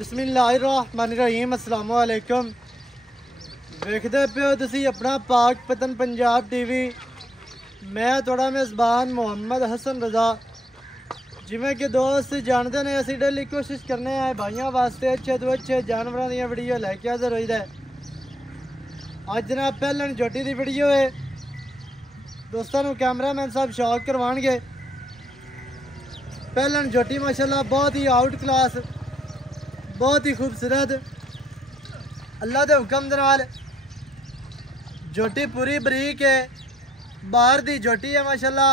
बिस्मिल्लाहिर्रहमानिर्रहीम अस्सलाम वालेकुम। वेखदे पे हो तुसी अपना पाक पतन पंजाब टीवी। मैं थोड़ा मेज़बान मोहम्मद हसन रज़ा। जिमें कि दोस्त जानते ने असी डेली कोशिश करने आए भाइयों वास्ते अच्छे तो अच्छे जानवरों दी वीडियो लैके हाज़र होई दा। अज जनाब पहलन झोटी की वीडियो है। दोस्तों को कैमरामैन साहब शौक करवाएंगे। पहलन झोटी माशाल्लाह बहुत ही आउट क्लास, बहुत ही खूबसूरत, अल्लाह के हुक्म दे नाल झोटी पूरी बरीक है। बाहर दी झोटी है माशाल्लाह।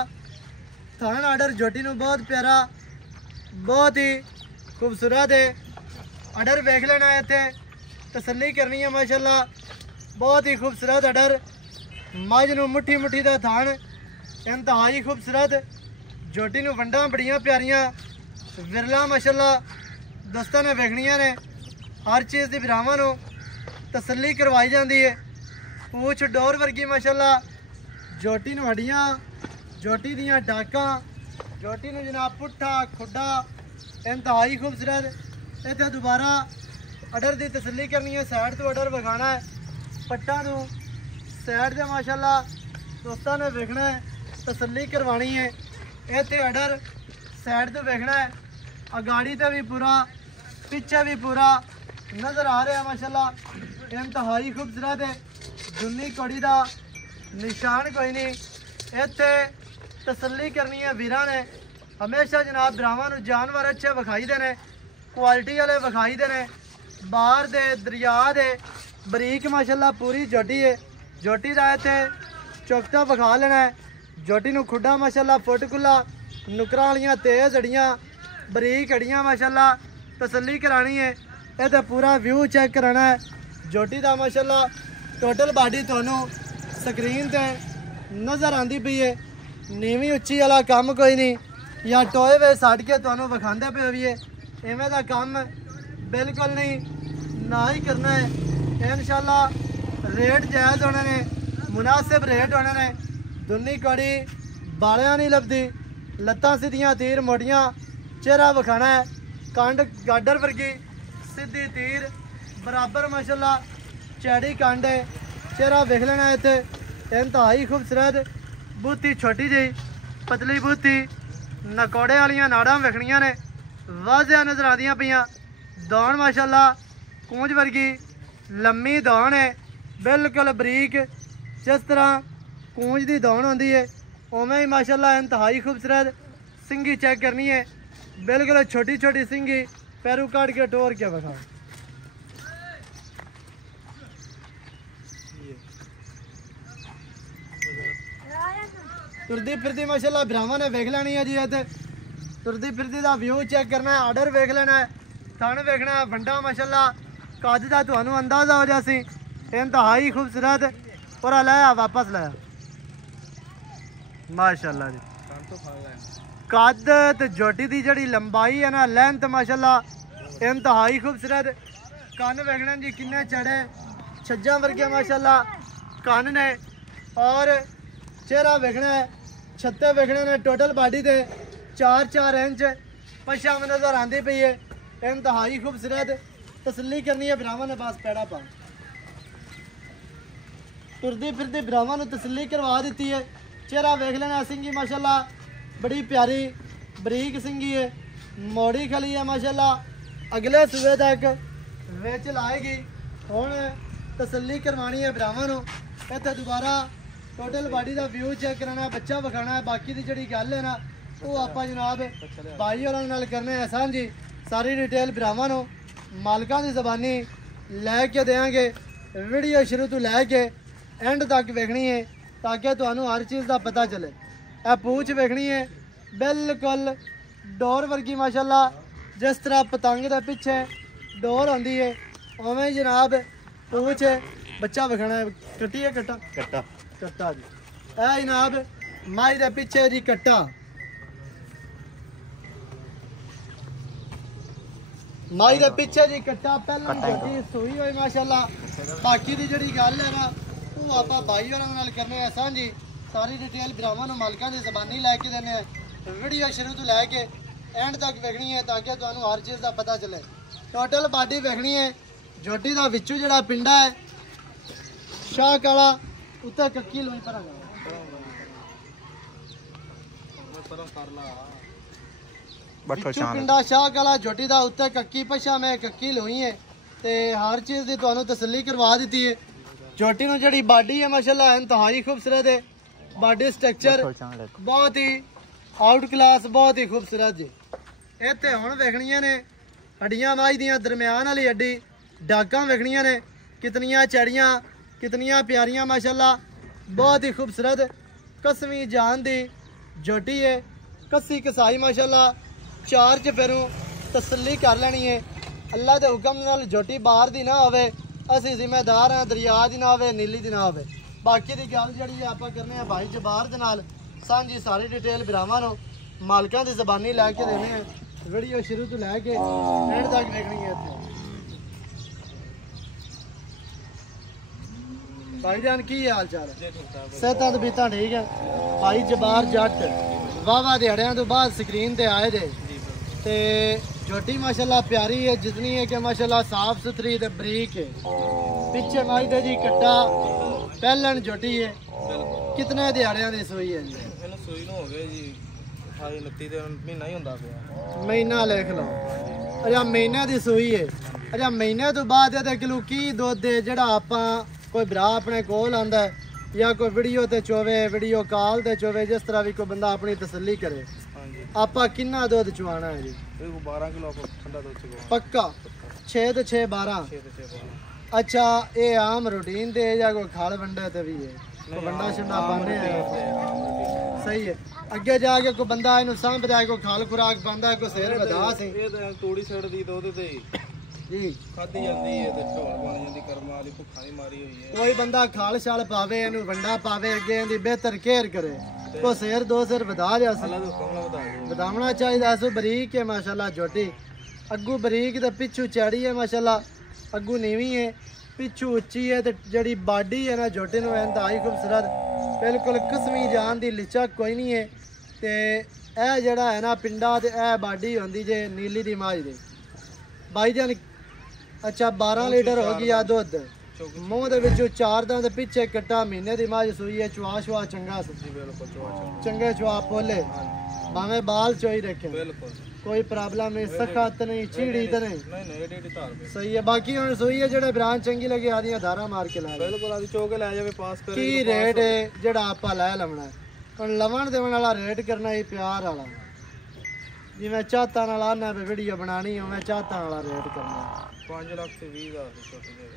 थान आर्डर झोटी नू बहुत प्यारा, बहुत ही खूबसूरत है। आर्डर वेख लेना है, इतने तसल्ली करनी है माशाल्लाह। बहुत ही खूबसूरत आर्डर। मझ नू मुट्ठी मुट्ठी का थान इंतहाई खूबसूरत। झोटी नू वंडा बड़ियां प्यारियां, विरला माशाल्लाह। दोस्तों ने वेखनिया ने हर चीज़ की भरावां नू तसल्ली करवाई जाती है। पूछ डोर वर्गी माशाल्लाह। झोटी नू हड्डियां, झोटी दियां डाकां, झोटी नू जनाब पुट्ठा खुड्डा इंतहाई खूबसूरत। इत्थे दोबारा अडर की तसल्ली करनी है। साइड तो अडर विखाना है, पट्टा नू साइड से माशाल्लाह दोस्तों ने वेखना है, तसल्ली करवानी है। इत्थे अडर साइड तो वेखना है, अगाड़ी तो भी पूरा, पीछे भी पूरा नज़र आ रहा है माशाल्लाह। इंतहाई खूबसूरत है। जुन्नी कौड़ी का निशान कोई नहीं। इत्थे तसल्ली करनी है वीरां ने। हमेशा जनाब भरावां नू जानवर अच्छे विखाई देने, क्वालिटी वाले विखाई देने। बाहर दे दरिया दे बरीक माशाल्लाह पूरी झोटी है। झोटी का इत्थे चुकता विखा लेना है। झोटी नू खुड्डा माशाल्लाह फुट खुला, नुकरां वालियां तेज़ अड़ियां, बरीक अड़ियां माशाल्लाह। तसल्ली करानी है। ये तो पूरा व्यू चेक कराना है झोटी का माशाल्लाह। टोटल बॉडी थोनों स्क्रीन ते नज़र आती पई है। नीवी उच्ची वाला काम कोई नहीं, या टोए वे सट के थोनों विखाते पे भी है। इवें दा काम बिल्कुल नहीं, ना ही करना है। इंशाल्लाह रेट जायज़ होने ने, मुनासिब रेट होने ने। दुन्नी कौड़ी बालियां नहीं लभदी, लत्तां सीधियां तीर मोटियां, चेहरा विखाना है कंड गाडर वर्गी सीधी तीर बराबर माशाल्लाह। चैड़ी कंड है, चेहरा वेख लेना है। इत्थे इंतहाई खूबसूरत बूथी, छोटी जी पतली बूथी, नकौड़े वालियां नाड़ां वेखनियां ने, वाजिया नजर आदियां पियां। दौड़ माशाल्लाह कूंज वर्गी लम्मी दौड़ है, बिल्कुल बरीक। जिस तरह कूंज की दौड़ होंदी है उवें ही माशाल्लाह इंतहाई खूबसूरत। सिंगी चेक करनी है, बिल्कुल छोटी छोटी सिंगी। पैरू काट के टोर के बखा। तुरदी फिरदी माशाल्लाह भरावां ने वेख लेनी है जी। इत्थे तुरदी फिरदी का व्यू चेक करना है, आर्डर वेख लेना है, थन वेखना है, वंडा माशाल्लाह कद का तुहानू अंदाजा हो जासी। इंतहाई खूबसूरत। और लाया वापस लाया माशाल्लाह जी। कद ते झोटी की जड़ी लंबाई है ना, लेंथ माशाल्लाह इंतहाई खूबसूरत। कन वेखने जी किन्ने चढ़े, छज्जा वर्गे माशाल्लाह कन ने। और चेहरा वेखना है, छत्ते वेखने ने। टोटल बॉडी के 4-4 इंच पछाम नजर आती पई है। इंतहाई खूबसूरत। तसल्ली करनी है भरावां ने, बस पैड़ा पा। तुरदी फिरदी भरावां नू तसल्ली करवा दी है। चेहरा वेख लेना, सिंगी माशाल्लाह बड़ी प्यारी बरीक सिंगी है, मोड़ी खली है माशाल्लाह। अगले सूबे तक विच लाएगी। हुण तसल्ली करवानी है भरावां नू। इत्थे दोबारा टोटल बॉडी का व्यू चेक कराना है, बच्चा विखाना है। बाकी की जिहड़ी गल है ना, वो आपां जनाब भाई होरां नाल करने एहसान जी। सारी डिटेल भरावां नू मालकां दी ज़बानी लैके देंगे। वीडियो शुरू तो लैके एंड तक वेखनी है ताकि तुहानू हर चीज़ का पता चले। यह पूछ वेखनी है, बिल्कुल डोर वर्गी माशाल्लाह। जिस तरह पतंग के पिछे डोर होंदी है उवें जनाब पूछ है। बच्चा विखाना है, कट्टी है कट्टा कट्टा कट्टा जी। यह जनाब माई के पिछे जी कट्टा, माई के पिछे जी कट्टा। पहले झोटी सूई हुई माशाल्लाह। बाकी की जी गल है ना, वो आप भाई होर करने एहसान जी। सारी डिटेल भरावां मालिकां की ज़बानी लैके देने। वीडियो शुरू तो लैके एंड तक वेखनी है ताकि तुहानू हर चीज़ का पता चले। टोटल बाडी वेखनी है झोटी का विचू जड़ा पिंडा है शाह काला उत्ते कक्की लोई पर पिंडा शाह काला झोटी का उत्ते कक्की पछा मैं कक्की लोई है ते हर चीज़ की तुहानू तसल्ली करवा दी है। झोटी नू जड़ी बाडी है माशाल्लाह इंतहाई खूबसूरत है। बाडी स्ट्रक्चर बहुत ही आउट क्लास बहुत ही खूबसूरत जी। इत्थे हुण वेखणियां ने हड्डियां माई दियां दरम्यान वाली हड्डी डाकां वेखणियां ने कितनियां चढ़ियां कितनियां प्यारियां माशाल्लाह बहुत ही खूबसूरत कसवीं जान दी झोटी है। कसी कसाई माशाल्लाह चार चफेरों तसल्ली कर लेनी है। अल्लाह के हुक्म नाल झोटी बाहर दी ना होवे असी जिम्मेदार हाँ दरिया दी ना होवे नीली दी ना होवे। बाकी दी गल जिहड़ी आपां करने हैं भाई जबार दे नाल सांझी सारी डिटेल भरावां नूं मालकां दी ज़बानी लैके देने हैं। वीडियो शुरू तो लैके एंड तक देखनी है। इत्थे भाईजान की हाल चाल है? सेहत बीता ठीक है? भाई जबार जट वाहवा दिहाड़ियां तो बाद स्क्रीन ते आए जे ते झोटी माशाल्लाह प्यारी है जितनी है कि माशाल्लाह साफ सुथरी ते बरीक है। पिछे माई दे जी कट्टा पहलन झोटी है। कितने दिहाड़ियां दी सूई है जी? ਇਹਨੂੰ ਸੂਈ ਨੂੰ ਹੋ ਗਏ ਜੀ 28 29 ਦੇ ਮਹੀਨਾ ਹੀ ਹੁੰਦਾ ਪਿਆ। महीना लिख लो। अच्छा महीने की सूई है। अच्छा महीने तो बाद ये किलो की दुध है जड़ा आपां कोई भरा अपने कोल आंदा है या कोई वीडियो ते चोवे वीडियो कॉल ते चोवे जिस तरह भी कोई बंदा अपनी तसल्ली करे आपा किन्ना दुध चुवाना है जी? 12 किलो ठंडा दुध चुवाना पक्का 6 तो 6 12। अच्छा ये आम रूटीन ते या कोई खाल वंडे ते भी है कोई वंडा शंडा पाने है? सही है। अगे जाके कोई बंदा इनू सांभदा है कोई खाल खुराक पांदा है कोई सेर वधा सी ਇਹ ਤਾਂ ਤੋੜੀ ਛੱਡ ਦੀ ਤੇ ਉਹਦੇ ਤੇ जी ਖਾਦੀ ਜਾਂਦੀ ਹੈ ਤੇ ਢੋਲ ਬਣ ਜਾਂਦੀ ਕਰਮਾਂ ਵਾਲੀ ਭੁੱਖਾਂ ਦੀ ਮਾਰੀ ਹੋਈ ਹੈ। कोई बंदा खाल शाल पावे इनू वंडा पावे अगे इनदी बेहतर केयर करे को सेर दो सेर वधा जा सी ਅੱਲਾ ਦੇ ਹੁਕਮ ਨਾਲ ਵਧਾ ਦਿਓ। ਵਧਾਉਣਾ ਚਾਹੀਦਾ। ਸੋ ਬਰੀਕ ਹੈ ਮਾਸ਼ਾਅੱਲਾ ਝੋਟੀ ਅੱਗੂ ਬਰੀਕ ਤੇ ਪਿੱਛੂ ਚੜੀ ਹੈ ਮਾਸ਼ਾਅੱਲਾ ਅੱਗੂ ਨੀਵੀਂ ਹੈ ਪਿੱਛੂ ਉੱਚੀ ਹੈ ਤੇ ਜਿਹੜੀ ਬਾਡੀ ਹੈ ਨਾ ਝੋਟੀ ਨੂੰ ਇੰਤਹਾਈ ਖੂਬਸੂਰਤ ਬਿਲਕੁਲ ਕਸਮੀ ਜਾਨ ਦੀ ਲਿਚਕ ਕੋਈ ਨਹੀਂ ਹੈ ਤੇ ਇਹ ਜਿਹੜਾ ਹੈ ਨਾ ਪਿੰਡਾ ਤੇ ਇਹ ਬਾਡੀ ਹੁੰਦੀ ਜੇ ਨੀਲੀ ਦੀ ਮਾਝ ਦੀ ਭਾਈਜਾਨ। ਅੱਛਾ 12 ਲੀਟਰ ਹੋ ਗਿਆ ਦੁੱਧ ਮੂੰਹ ਦੇ ਵਿੱਚੋਂ ਚਾਰ ਦਾ ਤੇ ਪਿੱਛੇ ਕੱਟਾ ਮਹੀਨੇ ਦੀ ਮਾਝ ਸੂਈ ਹੈ ਚਵਾ ਸ਼ਵਾ ਚੰਗਾ ਜੀ ਬਿਲਕੁਲ ਚੋਆ ਚੰਗੇ ਚਵਾ ਪੋਲੇ ਭਾਵੇਂ ਬਾਲ ਚੋਈ ਰੱਖੇ ਬਿਲਕੁਲ कोई प्रॉब्लम नहीं सख्त नहीं चीड़ी तो नहीं ਨਹੀਂ ਏਡੀ ਧਾਰ ਪਈ सही है। बाकी हुण सूई है जेड़े ब्रांच चंगी लगे आदियां धारा मार के ला ਬਿਲਕੁਲ ਆਦੀ ਚੋ ਕੇ ਲੈ ਜਾਵੇ ਪਾਸ ਕਰੇ की रेट है जेड़ा आपा लै लवना हुण लवण देवण वाला रेट करना ही प्यार वाला जिवें चाहता नाल आना वीडियो बनानी उवें चाहता वाला रेट करना 5 ਲੱਖ ਤੇ 20,000 ਦੀ ਛੋਟੀ ਦੇ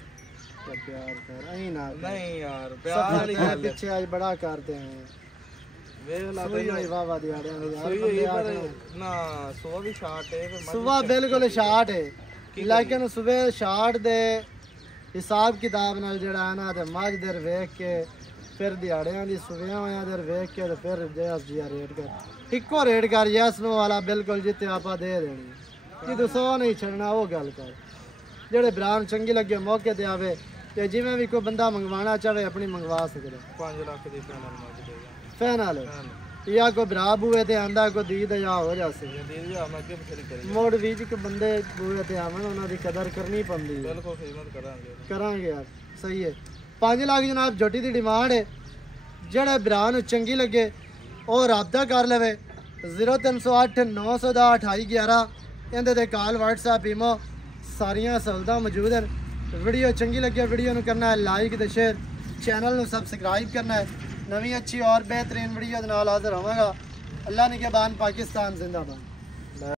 तो प्यार कर अहीं ना ਨਹੀਂ ਯਾਰ ਪਿਆਰ ਵਾਲੀ सफर ਗੱਲ पीछे आज बड़ा करते हैं ਵੇਖ ਲਾ सूई होई वावा दिहाड़ियां दी यार ਸੂਈ बंदे ਹੋਈ आ ਪਰ गए। ਨਾ ਸੋਆ ਵੀ ਸ਼ਾਰਟ ਹੈ ਫਿਰ सुबह बिल्कुल शार्ट है लेकिन सुबह शार्ट दे हिसाब किताब नाल जेड़ा है ना ते मझ देर वेख के फिर दिहाड़ियां दी सुबह होया देर वेख के ते फिर जैस जिया रेट कर इक्को रेट कर यस नो वाला बिल्कुल जिते आपा दे देनी कि तू 100 नहीं छड़ना वो गल कर जेड़े ब्रांड चंगी लगे मौके ते आवे ते जिवें भी कोई बंदा मंगवाना चाहे अपनी मंगवा सकदा 5 ਲੱਖ ਦੀ ਫਾਈਨल ਮੈਚ ਦੇਗਾ फैनल या कोई भरा बूए ते आंदा कोई दी दया हो जासे ਦੇ ਦਿਆ ਮੈਂ ਅੱਗੇ ਬਥੇਰੀ ਕਰੀ मोड़ बीच के बंदे बूए ते आवन उन्हां दी कदर करनी पौंदी है। ਬਿਲਕੁਲ ਖਿਦਮਤ ਕਰਾਂਗੇ करांगे यार सही है। 5 लाख जनाब झोटी की डिमांड है जेड़े भरा नूं चंगी लगे और राबता कर लेवे 0308 910 2811 इहदे ते कॉल WhatsApp ईमो सारियां सहूलतां मौजूद हैं। वीडियो चंगी लगे वीडियो नूं करना है लाइक ते शेयर चैनल नूं सबसक्राइब करना है। नवी अच्छी और बेहतरीन वीडियो दे नाल हाज़र होवांगा। अल्लाह निगहबान पाकिस्तान जिंदाबाद।